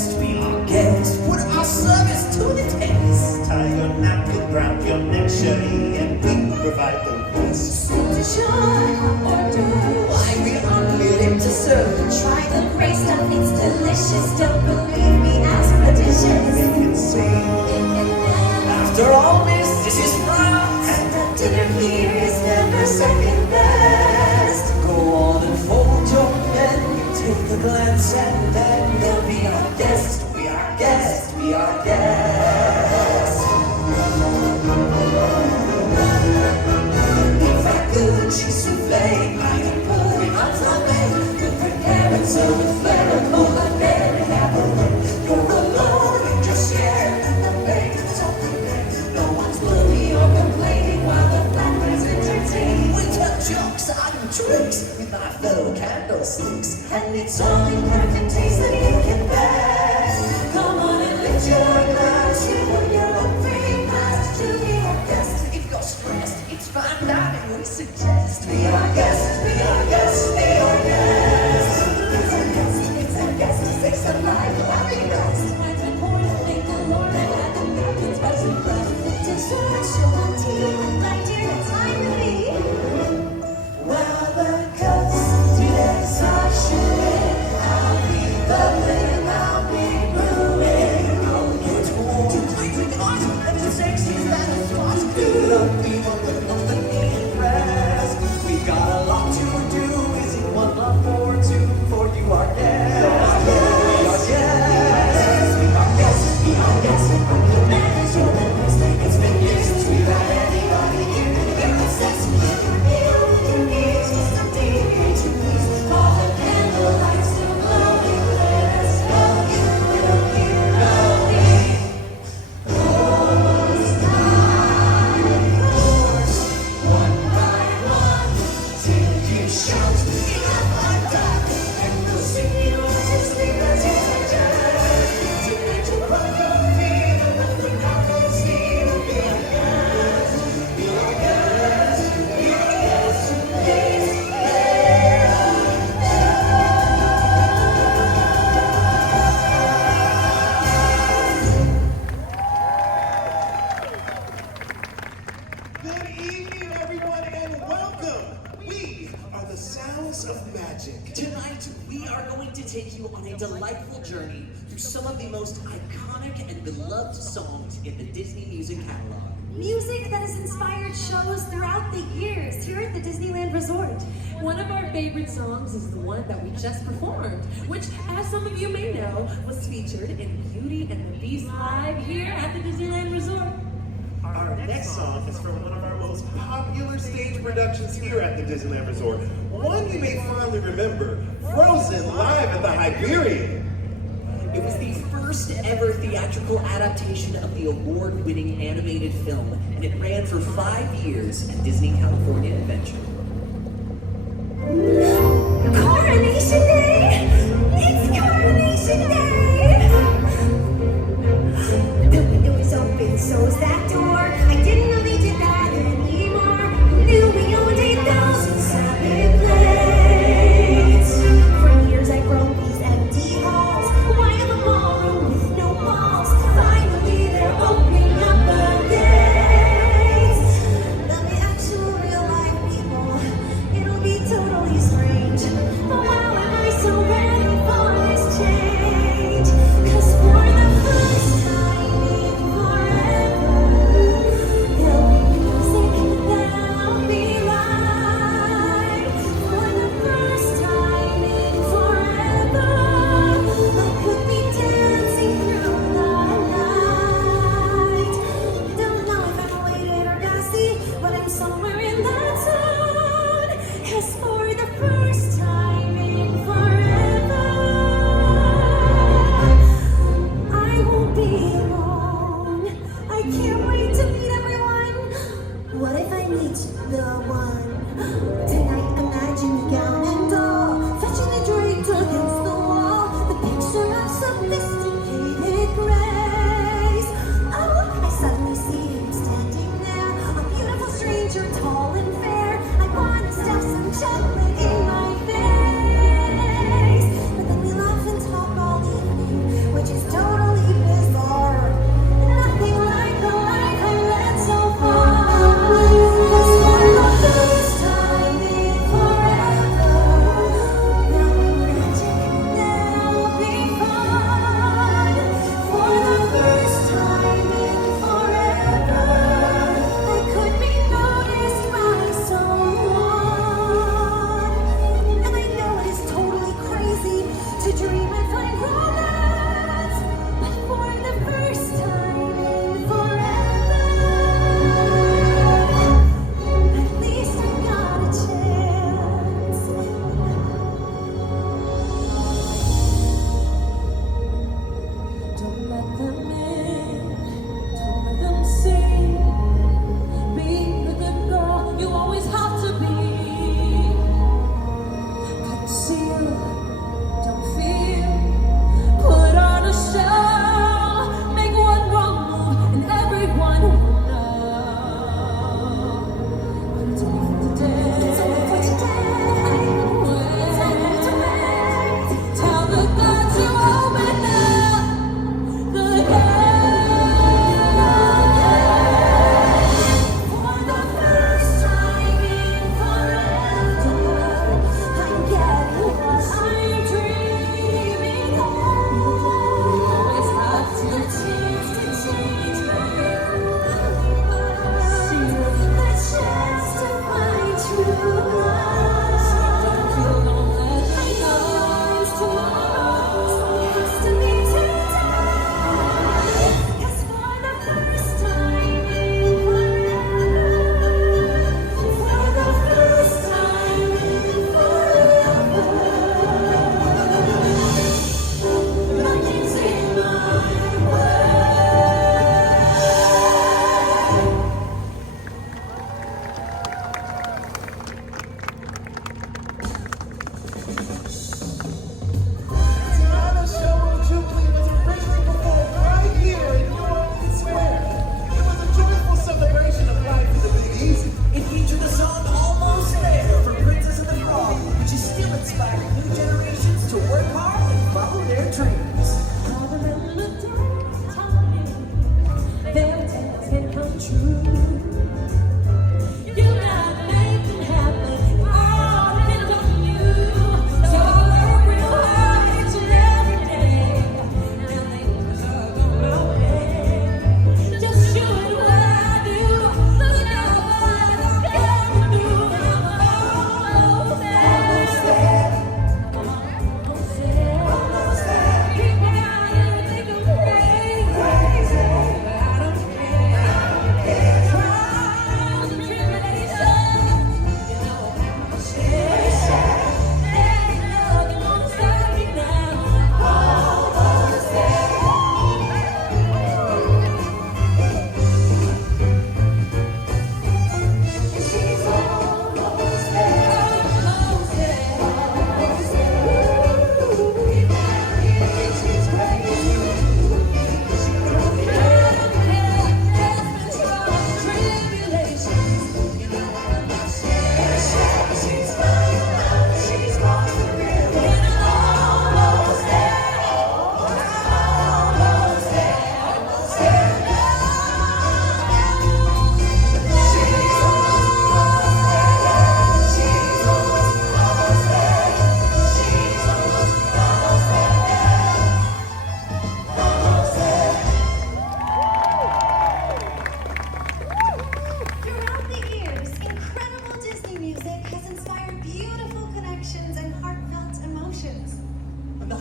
guest, be our guest. Put our service to the test. Tie your napkin round your neck, Sherry, and we provide the rest. Soup to shore, hors d'oeuvres. Why we are willing to serve. Try the great stuff, it's delicious. Don't believe me, ask for dishes. Make it sing. After all this is raft. And the dinner here is never second best. Go on and fold your menu. Take a glance and then you'll be our guest. Be our guest, be our guest. If I could cheese souffle, I can put it on flambe. We'll prepare it so with flair and pull a berry apple. You're alone and you're scared, and the bacon's all prepared. No one's gloomy or complaining while the flatbread's entertaining. We tell jokes on tricks with our fellow candlesticks, and it's all in perfect taste that you can bear. Come on and lift your glass, you know you're a free pass to be our guest. If you're stressed, it's fine dining, we suggest. Be our guest, be our guest, be our guest. It's a guest, it's a guest to say some life happy rest. Nights important, thank the Lord that had the napkins special breath. Dessert, show and tea, my dear, it's time to be. Well, the cups today's are shooting. I'll be bubbling, I'll be brewing. I'll get warm. Too crazy hot and too sexy that it's hot. Do the people with nothing need rest. We got a lot to do. Is it one love or two for you, our guests? Be our guests. Be our guests. Be our guests. The manage your best. It's been years since we've had anybody here. You're obsessed with your meal, your needs, just a deep to please. All the candlelights still glowing. Let us know you know me. One by one, till you shout enough I'm done. And we'll sing you to sleep as you suggest. Tonight you put your feet up the carpet, see you be our guest. Be our guest, be our guest, please bear Good evening, everyone, and welcome. We are the Sounds of Magic. Tonight, we are going to take you on a delightful journey through some of the most iconic and beloved songs in the Disney music catalog. Music that has inspired shows throughout the years here at the Disneyland Resort. One of our favorite songs is the one that we just performed, which, as some of you may know, was featured in Beauty and the Beast Live here at the Disneyland Resort. Our next song is from one of our most popular stage productions here at the Disneyland Resort. One you may fondly remember, Frozen live at the Hyperion. It was the first ever theatrical adaptation of the award-winning animated film, and it ran for 5 years at Disney California Adventure. Coronation Day! It's Coronation Day! The window is open, so is that door. I didn't know they did that anymore. Knew we owned 8,000 salad plates. For years I broke these empty halls. Why am a ballroom with no walls? Finally they're opening up the gates. Let me actual real life people. It'll be totally strange. But wow, am I so ready for this change? 'Cause for the first time in forever, there'll be music that'll be live. For the first time in forever, I could be dancing through the night. Don't know if I'm elated or gassy, but I'm somewhere in that zone. 'Cause for the first time in forever, I won't be alone. I can't wait to meet everyone. What if I meet the one? Tonight, imagine me gown and all, fetching a draped against the wall. The picture of sophisticated grace. Oh, I suddenly see him standing there, a beautiful stranger, tall and fair. I want to stuff some chocolate in my face. But then we laugh and talk all evening, which is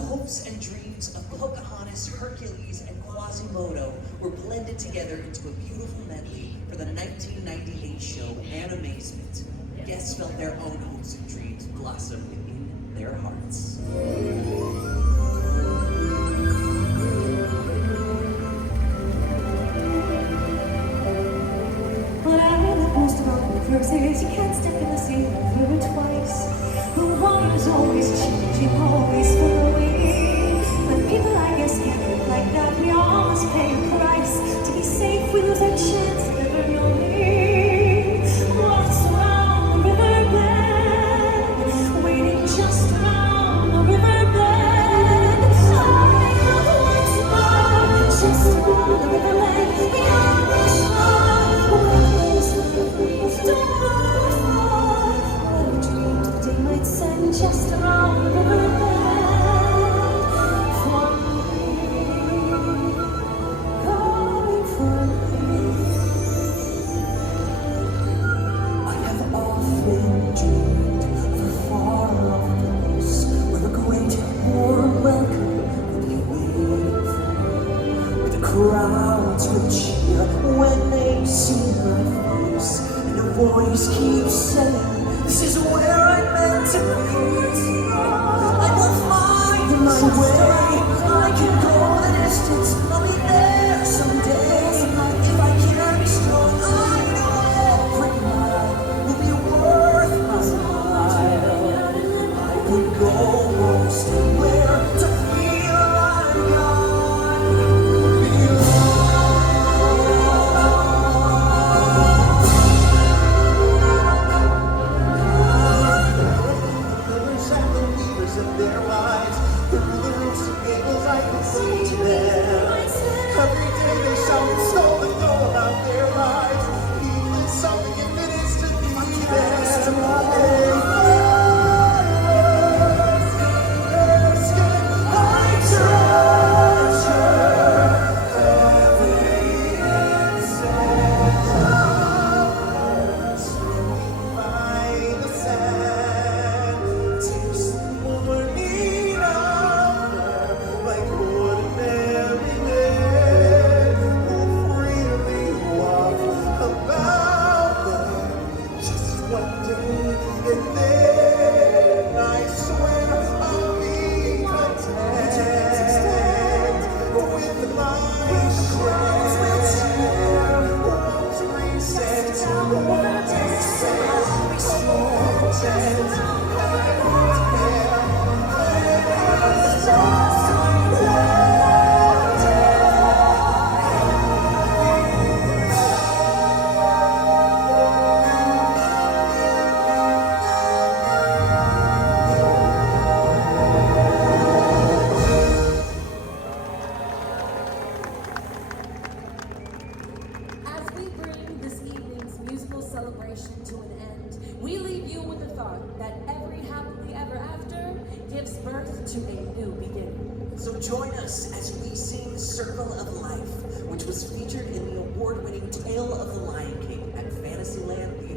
hopes and dreams of Pocahontas, Hercules, and Quasimodo were blended together into a beautiful medley for the 1998 show Animazement. Guests felt their own hopes and dreams blossom in their hearts. What I love most about rivers is you can't step in the same river twice. The water's always changing, always flowing. But people, I guess, can't live like that. We all must pay a price. To be safe, we lose our chance of ever knowing what's around the riverbed, waiting just around the riverbed. I know what's around, just around the riverbed. We all must just around the riverbed for me, going for me. I have often dreamed of a far-off place where a great warm welcome would be waiting for me, where the crowds would cheer when they see my face, and a voice keeps saying, "This is where I'm meant to be." I will find my way. I can go the distance. I'll be there someday. If I can be strong, I know every mile will be worth my while. I would go most anywhere to feel like in their lives, through the roofs and gables I can see them. Every day they shout and stole and know about their lives. People is something if it is to be them. I treasure every insect standing by the sand. Taste the morning hour like ordinary men who freely walk about them just one day, and then I swear I'll be content with my share. Won't reset, won't reset, content. As we bring this evening's musical celebration to an end, we leave you with the thought that every happily ever after gives birth to a new beginning. So join us as we sing Circle of Life, which was featured in the award-winning Tale of the Lion King at Fantasyland